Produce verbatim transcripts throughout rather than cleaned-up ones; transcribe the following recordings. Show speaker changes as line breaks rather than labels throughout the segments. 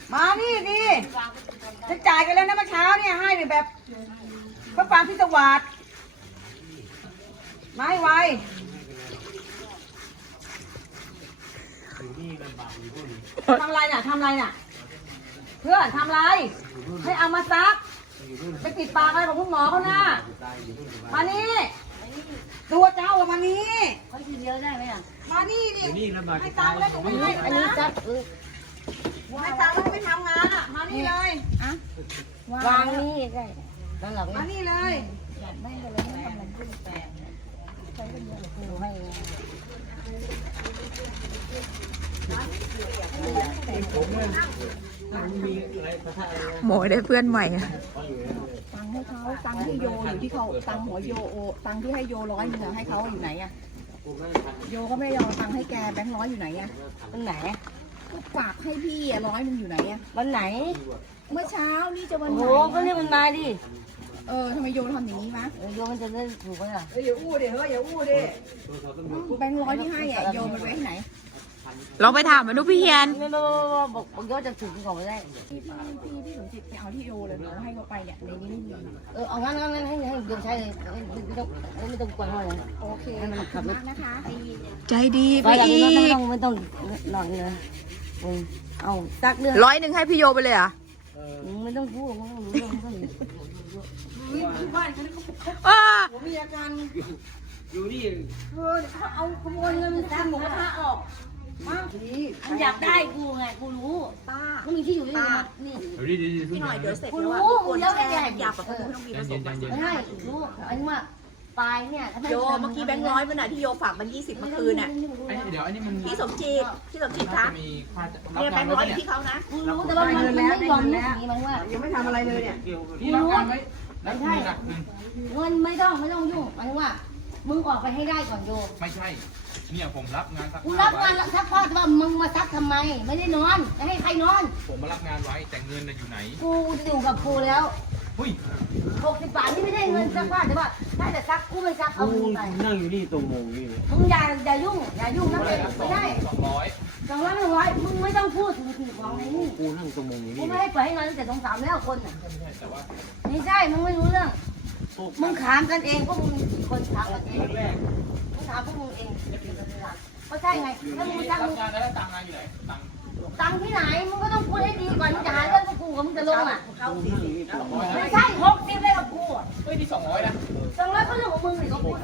มานี่ดิจะจ่ายกันแล้วนะเมื่อเช้าเนี่ยให้แบบพระปรางพิศวาสไม่ไวทำอะไรน่ะทำอะไรน่ะเพื่อนทำอะไรให้เอามาซักไปติดปากอะไรของคุณหมอเขาน่ะมานี่ตัวเจ้าอะมานี่เขากินเยอะได้ไหมอ่ะมานี่ดิให้ตังค์แล้วไม่ให้อันนี้ซักให้ตังค์แล้วไม่ทำงานอ่ะมานี่เลยอะวางนี่ใช่ด้านหลังมานี่เลยไม่เลยไม่ทำอะไรขึ้นแปลงใช้เป็นเยอะเลยให้
หมอได้เพื่อนใหม่อะ
ตังค์ให้เขาตังค์ที่โยอยู่ที่เขาตังค์หัวโยโอตังค์ที่ให้โยร้อยหนึ่งให้เขาอยู่ไหนอะโยก็ไม่ยอมตังค์ให้แกแบงค์ร้อยอยู่ไหนอะวันไหนก็ฝากให้พี่อะร้อยหนึ่งอยู่ไหนอะวันไหนเมื่อเช้านี่จะวันไหนโอ้ก็เรียกมันมาดิเออทำไมโยทำอย่างนี้มะโยมันจะได้ถูกไหมล่ะ
อย่าอู้ดิเฮ้ยอย่าอู้ดิ
แบงค์ร้อยที่ให้อะโยมันไว้ที่ไหน
ลองไปถามมาดูพี่เฮียน
ไม่ไม่บอกบอกโยจะถึงของไม่ได้พี่พี่พี่สมจิตไปเอาที่โยเลยเราให้เขาไปเนี่ยในนี้ไม่มีเออเอางั้นงั้นให้ให้โยใช้เลยไม่ต้องไม่ต้องกวนเขาเลยโอเคให้มันขับรถนะคะ
ใจดีไปอีก
ไม่ต้องไม่ต้องหน่อยเลยเอาซักเรื่อง
ร้อยหนึ่งให้พี่โยไปเลยอ่ะ
ไม่ต้องพูดไม่ต้องรู้เรื่องไม่ต้อง
ที่บ้านฉันเขาผมมีอาการอยู่นี่เออเขาเอาขโมยเงินซื้อหมูกระทะออกมา
มันอยากได้กูไงกูรู้ป้าก็มีที่อยู่นี่นี่พี่หน่อยเดี๋ยวเสร็จแล้วกูเยอะแยะอยากแบบไม่ต้องมีผสมไม่ได้รู้อันนี้ว่าปลายเนี่ยโยเมื่อกี้แบงค์ร้อยมันไหนที่โยฝากมันยี่สิบเมื่อคืนน่ะ
เดี๋ยวอันนี้มัน
พี่สมจิตพี่สมจิตคะเนี่ยแบงค์ร้อยอยู่ที่เขานะกูรู้แต่ว่ามันไม่ยอมนี่มันว่า
ยังไม่ทำอะไรเลยเนี่ย
พี่รับการไว้
ไม่ใช่เงินไม่ต้องไม่ต้องยุ่งมันว่ามึงออกไปให้ได้ก่อนโย
ไม่ใช่เนี่ยผมรับงานซักผ้า
กูรับงานซักผ้าแต่ว่ามึงมาซักทำไมไม่ได้นอนจะให้ใครนอน
ผมมารับงานไว้แต่เงินน่ะอยู่ไหน
กูอยู่กับกูแล้ว
เฮ้ย
หกสิบบาทนี่ไม่ได้เงินซักผ้าแต่ว่าถ้าแต่ซักกูไม่ซักเอาไป
นั่งอยู่นี่ตรงมงนี่
มึงอย่าอย่ายุ่งอย่ายุ่งนะเลยไม่ได้
สองร้อย
สองร้อยหนึ่งร้อยมึงไม่ต้องพูดถึงถึงของในนี่
กูนั่งตรงมงนี่
กูไม่ให้ปล่อยให้นอนตั้งแต่สองสามแล้วคนไม่ใช่มึงไม่รู้เรื่องมึงขามกันเองพวกมึงคนขามกันเองมึงถามพวกมึงเองก็ใช่ไงถ้ามึงซักมึง
งานแล้วตังค์งานอยู่ไหนตังค์
ตังที่ไหนมึงก็ต้องพูดให้ดีก่อนมึงจะหาเรื่องกับกูกับมึงจะลงอ่ะไม่ใช่หกสิบเลยกับกู
เฮ้ยนี่สองร้อยนะ
สองร้อยก็เรื่องของมึงสิก็พูด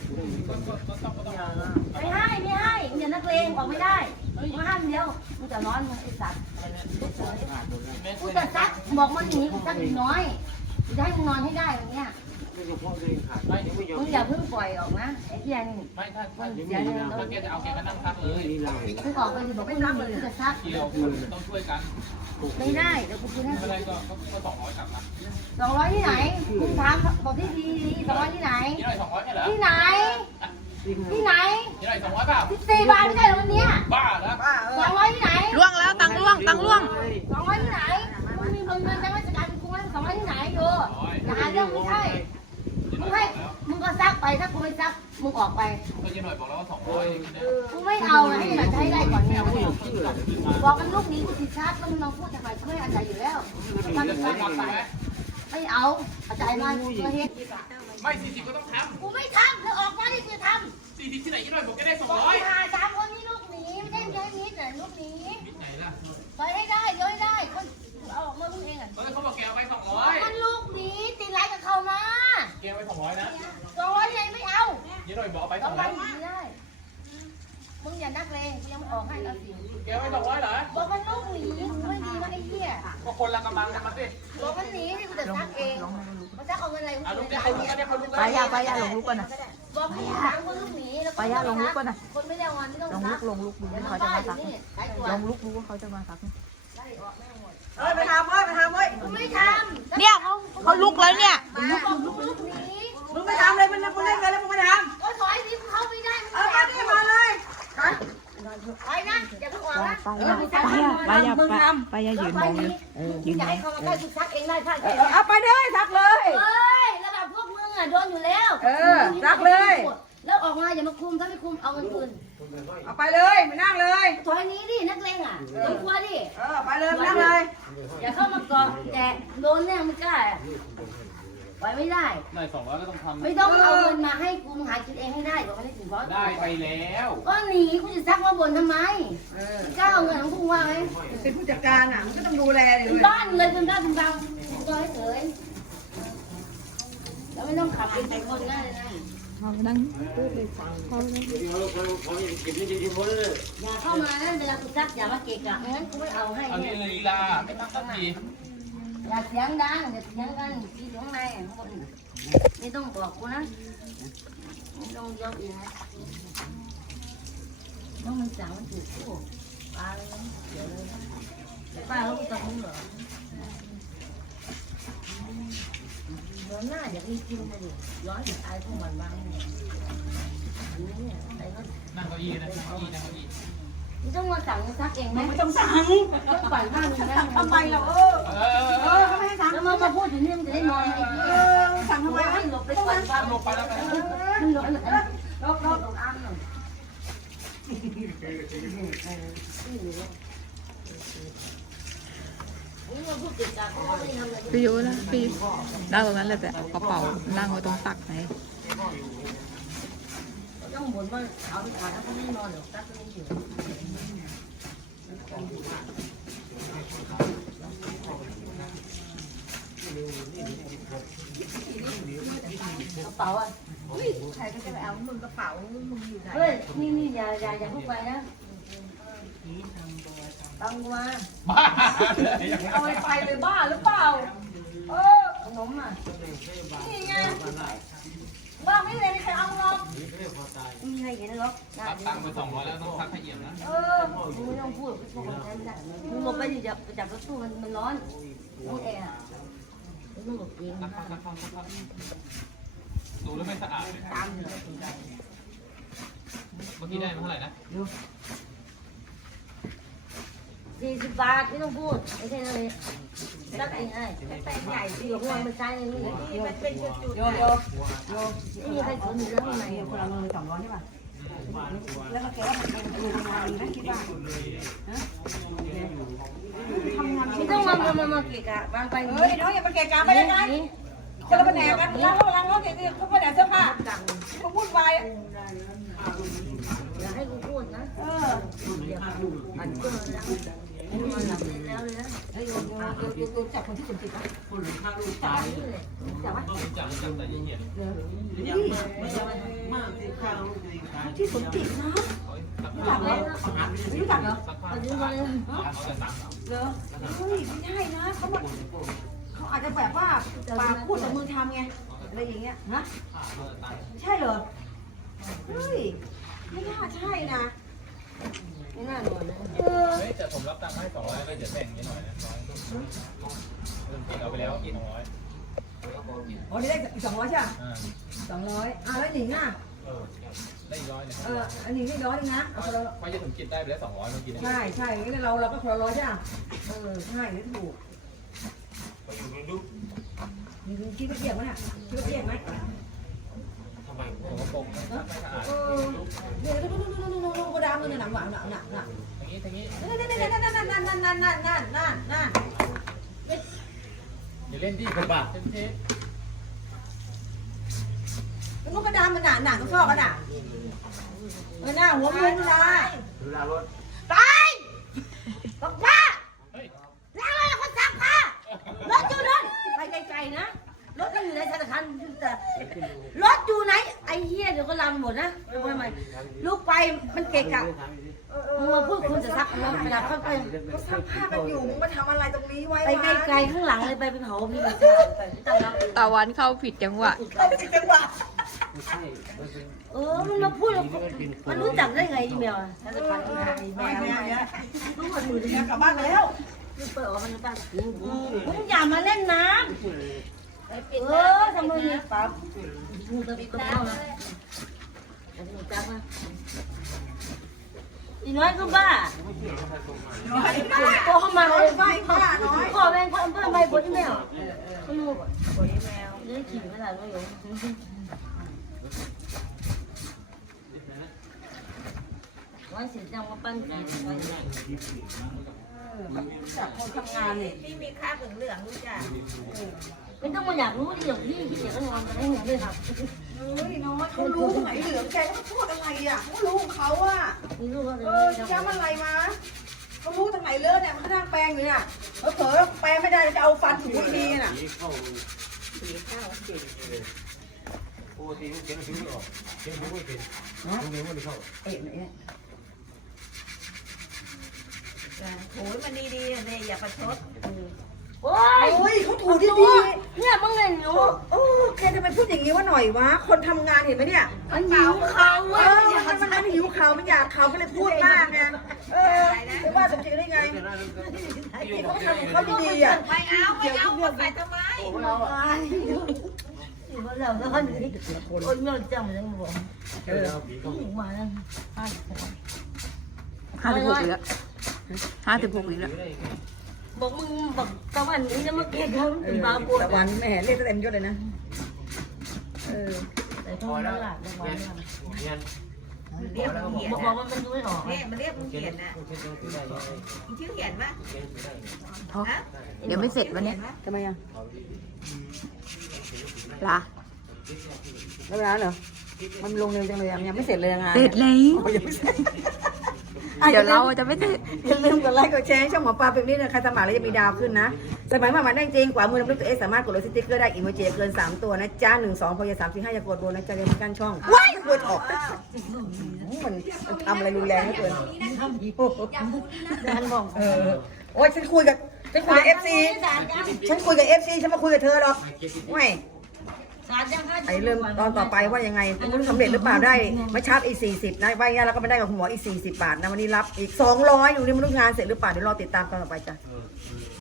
ไม่ให้ไม่ให้อย่านักเลงออกไม่ได้มึงห้ามเดียวมึงจะร้อนมึงไอ้สัตว์กูจะซักบอกมันหนีกูซักอีกน้อยจะให้มึงนอนให้ได้อย่างเงี้ยมึงอย่าเพิ่งปล่อยออกนะไอ้เหี้ยนี่
ไม่ถ้าถ้าเสียเงินถ้าแกจะเอาแกก็นั่งพักเลย
มึงออกไปดิบอกไม่รับเลยจะซัก
เกี่ยวต้องช่วยกัน
ไม่ได้เดี๋ยวกูคืนให้
อะไรก็ก็สองร้อยกลับมา
สองร้อยที่ไหนมึงถามบอกที่ดีสองร้อยที่ไหน
ที่ไหนสองร้อยเหรอ
ที่ไหนที่ไหน
ที่ไหนสองร้อยเปล่า
ที่สี่บาทไม่ใช่หรอวันนี้
บ้าแล้ว
สองร้อยที่ไหน
ล่วงแล้วตังล่วงตังล่วง
สองร้อยที่ไหนมึงมีเงินเงินแต่ว่าจะการกูให้สองร้อยที่ไหนอยู่อย่าหาเรื่องไม่ใช่มึงให้มึงก็ซักไปถ้ากูไม่ซักมึงออกไป
ก็จะหน่อยบอกแล้วว่าสองร้อย
กูไม่เอานะให้มันใช้ได้ก่อนเนี่ยบอกกันลูกนี้กูติดชาร์จก็มึงลองพูดทำไมกูไม่อาศัยอยู่แล้วไม่เอาอาศัยมามาเฮ็ด
ไม่สี่สิบก็ต้องทำ
กูไม่ทำเธอออกมาดิกูท
ำสี่สิบที่ไหนยี่หน่อยบอกจะได้สองร้อย
หาสามคนนี้ลูกหนีไม่ได้ใช้มิดแต่ลูกหนี
มิดไหนล่ะ
ไปให้ได้เยอะได้คนเอาออกมาพูดเองอ่ะ
เขาบอกแกเอาไปสองร้อย
มันลูกหนีตีไล่กับเขามา
แกเอาไปสองร้อยนะ
สองร้อยยังไม่เอา
ยี่หน่อยบอกไปสองร้อย
ได้มึงอย่านักเลงกูยังไม่ออกให้เอาสิ
แกเอาไปสองร้อยเหรอ
บอกมันลูกหนีไม่ดีมาไอ้เหี้ย
ก็คนละกำลังกันมาสิ
บอกมันหนีที่กูจะซักเองมันซักเอาเงินอะไรกูจะ
เอาลูกเนี่ยเขาลูก
ไปยาไปยาลงลุกก่อนนะ
บอกให้ถามคนลูกหนีแล้ว
ไปยาลงลุกก่อนนะ
คนไม่ได้งอนไม่ต้อง
ลงลุกลงลุกดูเขาจะมาซักลงลุกดูว่าเขาจะมาซัก
เอ้ยไปทำเว้ยไปทำเว้ย
มึงไม่ทำ
เนี่ยเขาลุกแล้วเนี่ย
ลุกลุกลุกหนี
มึงไม่ทำเลยมันมึงเล่นกันแล้วมึงไม่ท
ำก็ถอยสิเข้าไม่ได้
เออมาดิมาเลย
ไปนะอย่าเพิ่งออกนะ
ไปยาไปยาไปยายืนมองเลยยืนมอง
เขามาใกล้กูซักเองได้ใช่ไหม
เอาไปเลยซักเลย
เฮ้ยระดับพวกมึงอ่ะโดนอยู่แล้ว
เออซักเลย
แล้วออกมาอย่ามาคุมถ้าไม่คุมเอาเงินคืน
เอาไปเลยไปนั่งเลย
ถอยนี้ดินักเลงอ่ะต้องกลัวดิ
เออไปเลยไปนั่งเลย
อย่าเข้ามาเกาะแต่โดนแน่ไม่กล้าไว้ไม่ได้
ได้สองร้อยก็ต้องทำ
ไม่ต้องเอาเงินมาให้กูหากินเองให้ได้บอกไม่ได้ถึงร้อย
ได้ไปแล้ว
ก็หนีกูจะซักมาบ่นทำไม
เออ
ไม่กล้าเอาเงินของกูว่าไหม
เป็นผู้จัดการอ่ะมันก็ต้องดูแลเลย
เป็นบ้านเลยเป็นบ้านเป็นบ้านก็ให้เฉยแล้วไม่ต้องขับเป็นใจคนง่ายเลยนะ
เขาดังพูดเลยเขาดัง
อย่าเข้ามานะเวลากูซักอย่ามาเกะกะงั้นกูไม่เอาให้
เอา
เนี่ย
นี่ลีลาไม่ทำสักที
อย่าเสียงดังอย่าเสียงกันที่อยู่ข้างในข้างบนไม่ต้องบอกกูนะไม่ต้องยกอีกนะต้องมันสั่งมันถูกกูปลาเลยนะเดี๋ยวเลยนะป้าเขาจะมึงเหรอเดินหน้าอย่าให้กินเลยดิร้อนอย่าตายพวกมันบ้างเนี่ยเนี่ยไอ้ก็
นั่งเก้าอี้นะนั่งเก้าอี้นั่งเก้าอี้
ไม่ต้องมาสั่งซักเองไหม
ไม่ต้องสั่ง
ต้องปั่นข้าวมึงนะ
ทำไมเราเออ
เอ
เอ
อ
อเขาไม่ให้สั่ง
แล้วมาพูดถึงเรื่องจะได้นอนไอ้
เออสั่งทำไมวะ
หลบไปก่อนครับ
ลงไปแล้วไปแล้ว
มันหลบมัน
ลบลบ
หลบอ้ามหน่อยนี่มาพูดเกี่ยวกับเขาไม่ทำอะไร
พี่ยุนะพี่นั่งตรงนั้นแหละแต่เอากระเป๋านั่งไว้ตรงตักไหน
ต้องบ่นว่าเอาไปขายแล้วเขาไม่นอนหรอกซักไม่อยู่กระเป๋าอ่ะ
ใครก็จะไปเอามึงกระเป๋ามึงอยู่ไหน
เฮ้ยนี่นี่อย่าอย่าอย่าพูดไปนะตังมา
บ้า
เอาอะไรไปเลยบ้าหรือเปล่าเออ
ขนมอ่ะ
นี่ไงว่าไม่เลยใครเอาหรอก
ไม่มีใครเห็นหรอก
ตักตังไปสองร้อยแล้วต้องซักให้เอี่ยมนะ
เออ
มึงไม่ต้องพูดพวกคนนั้นไม่ได้มึงหลบไปดิจับจับรถตู้มันมันร้อนต้องแอร์มึงต้องหลบเอง
ซักซักซักซักซักดูแล้วไม่สะอาดเลย
ตามอยู่
เมื่อกี้ได้มาเท่าไหร่นะ
สี่สิบบาทไม่ต้องพูดไม่ใช่เลยซักเองไอ้แต่ใหญ่สิหัวมันใช้เลยนี่มันเป็นจุด
โยโยโย
ไม่มีใครสนอยู่แล้วข้างใน
คนละเงินสองร้อยใช่ป่ะแล้วก็แกว่ามันเป็นทำงานดีนะคิดว่าทำงาน
ไม่ต้องมามามามาเกะกะบางไป
เฮ้ยน้องอย่ามาเกะกะไปได้ไงคนละแผนกกันล้างรถล้างรถเดี๋ยวเขาแผนกเสื้อผ้าเขาพูดไป
อย่าให้กูพูดนะ
เออ
อย่าปั่นเกินแล้วให้มันหลับแล้วเลยนะ
เฮ้ยโยโยโยโยจับคนที่สมจิตนะ
ตายเลย
จับไหม
ต้องรู้จักรู้จักแต่เย็น
ที่สมจิตนะ
ๆซัก
รู้จักเหรอรู้จักเหรอ
ซักผ้า
ปัจจุบัน
เขาจะซัก
เหรอเฮ้ยไม่ใช่นะเขาแบบเขาอาจจะแบบว่าปากพูดแต่มือทำไงอะไรอย่างเงี้ยนะใช่เหรอเฮ้ยไม่น่าใช่นะ
ไม่น่านอนเลย
เออ
เฮ้ยแต่ผมรับตังค์ให้สองร้อยก็เดี๋ยวแบ่งนิดหน่อยนะน้องเริ่มกินเอาไปแล้วสองร้อย
อ๋อนี่ได้อีกสองร้อยใช่ไหม
อ่า
สองร้อยอ่ะแล้วหนิงอ่ะ
เออได้อีกร้อยหนึง
เอออันหนิงได้ร้อยนึงนะเอาคนละ
ไม่จะถึงกินได้ไปแล้วสองร้อยเมื่อกี้เนี่ย
ใช่ใช่งั้นเราเราก็คนละร้อยใช่ไหมเออใช่นี่ถูกนี่คือคิดว่าเกี่ยงไหมเนี่ยคิดว่าเกี่ยงไหม
ผมก็ปงไม่สะอาด
เออเนี่ยดูดูดูดูดูดูกระดามมือหนังหวานหนังหนังหนัง
อย่างนี้อย่างนี้
นั่นนั่นนั่นนั่นนั่นนั่นนั่นนั่นนั่นนั่นนั่น
อย่าเล่นดิเป็นบ้าเล่นเทส
แล้วกระดามมันหนาหนาต้องฟอกกันอ่ะเออหน้าหัวมุมเลยตายบอกว่า
เฮ้ย
แล้วอะไรคนซักผ้ารถอยู่นั่นไปไกลๆนะรถมันอยู่ในธนาคารแต่รถอยู่ไหนไอ้เหี้ยเดี๋ยวก็ลามหมดนะทำไมลูกไปมันเกะกะมึงมาพูดคุณจะซักรถเวลาเข้าไป
เขาซักผ้ากันอยู่มึงมาทำอะไรตรงนี้ไว้
ไปไกลๆข้างหลังเลยไปไปเผาพี่ไปฆ่าไปไม่ต้องรับ
ตะวันเข้าผิดจังหวะ
เขาไม่ใช่จังหวะ
เออมันมาพูดมันรู้จักได้ไงอีเมลอ่ะธนาคารอีเมล
แม่
แม่
แม่เนี่ย
รู้ว่ามือ
เนี่ยกลับบ้านแล้ว
มันเปิดออกมันตั้งมึงอย่ามาเล่นน้ำเออทำไมเนี่ยปั๊บมึงจะปิดน้ำนะมึงจับมาอีน้อยก็บ้า
น้อย
โตเข้ามาเลย
ไม่บ้าน้อย
พ่อแม่พ่อเพื่อนไม่ปวดอีเมลไม่รู้ปวดอีเมลเรื่องขี่ไม่ได้ไม่รู้ร้อยสิบยังมาปั้นผีไปเลย
จากคนทำงานนี่
พี่มีค่าเหลืองเหลืองด้วยจ้ะ
ไม่ต้องมาอยากรู้ดิอย่างพี่พี่เดี๋ยวก็นอนกันให้หมดเลยครับ
เฮ้ยน้อยเขารู้ไหมเหลืองแกเขาพูดอะไรอ่ะเขารู้ของเขาอ่ะ
มีลูกก็เลย
เออแกมันอะไรมาเขารู้ทางไหนเลอะเนี่ยมันก็นั่งแปรงอยู่เนี่ยเผลอๆแปรงไม่ได้จะเอาฟันถูอีกทีน่ะ
ผีเข้าผีเข้าเก่งปกติเขียนผิวไม่ออกเขียนผิวไม่เป็นตรงนี้ไม่ได้เข้า
เอ๊ะเนี่ย
โอ้ยมันดีๆเลยอย่าประชด
โอ้ย
โอ้ยเขาถูดี
เนี่ยมึงเล่นอยู่
ๆโอ้แกทำไมพูดอย่างนี้วะหน่อยวะคนทำงานเห็นไหมเนี่ย
มันหิวเขา
เอ
เว้ย
อมันมันมันหิวเขามันอยากเขาก็เลยพูดมากไงเออไม่ว่าสมจริงได้ไงเขาทำเขาดีๆอ่ะ
ไปเอาไปเอามาใส่ทำไม
อยู่บนเราแล้วก็นี่คนเงินจังเลยบอก
เออ
หิวมาแล้ว
ห้าสิบหกอีกแล้วห้าสิบหกอีกแล้ว
บอกมึงบอกตะวันนี้จะมาเกลียดเขาเป็นบาปวด
ตะวันแม่เรียกเต็มยศเลยนะเออ
แต่ทำไมล่ะตะวัน
เรียน
เรียกมึงเขียน
บอกว่ามันดูไม่ออก
เนี่ยมันเรียกมึงเขียนน่ะ
เขียนผิวได้ยังไง
มึงชื่อเขียนปะ
เขียนผิวได้ยังไง
พอเดี๋ยวไม่เสร็จวันเนี้ย
ทำไมอ่ะ
ลา
แล้วเวลาเหรอมันลงเร็วจังเลยยังไม่เสร็จเลยยังไง
เสร็จแล้ว
ยังไม่เสร็จ
เดี๋ยวเราจะไม่เสร็จ
อย่าลืมกดไลค์กดแชร์ช่องหมอปลาเป็นนี่นะใครสมัครแล้วจะมีดาวขึ้นนะสมัยมาใหม่ได้จริงกว่ามือน้ำลึกตัวเอสามารถกดรถสติ๊กเกอร์ได้อีโมจิเกินสามตัวนะจ้าหนึ่งสองพอยาสามสี่ห้าอย่ากดโดนนะจ๊ะเรียนกันช่องว้ายกดออกมันมันทำอะไรรุนแรงเหลือเกิน
ดันบอก
เออโอ้ยฉันคุยกับฉันคุยกับเอฟซีฉันคุยกับเอฟซีฉันมาคุยกับเธอหรอกไม่
สารยังห้า
ไอ้เรื่องตอนต่อไปว่ายังไงไม่รู้สำเร็จหรือเปล่าได้ไม่ชาร์จอีกสี่สิบนะไว้เนี่ยแล้วก็ไม่ได้กับคุณหมออีกสี่สิบบาทนะวันนี้รับอีกสองร้อยอยู่นี่ไม่รู้งานเสร็จหรือเปล่าเดี๋ยวรอติดตามตอนต่อไปจ้ะ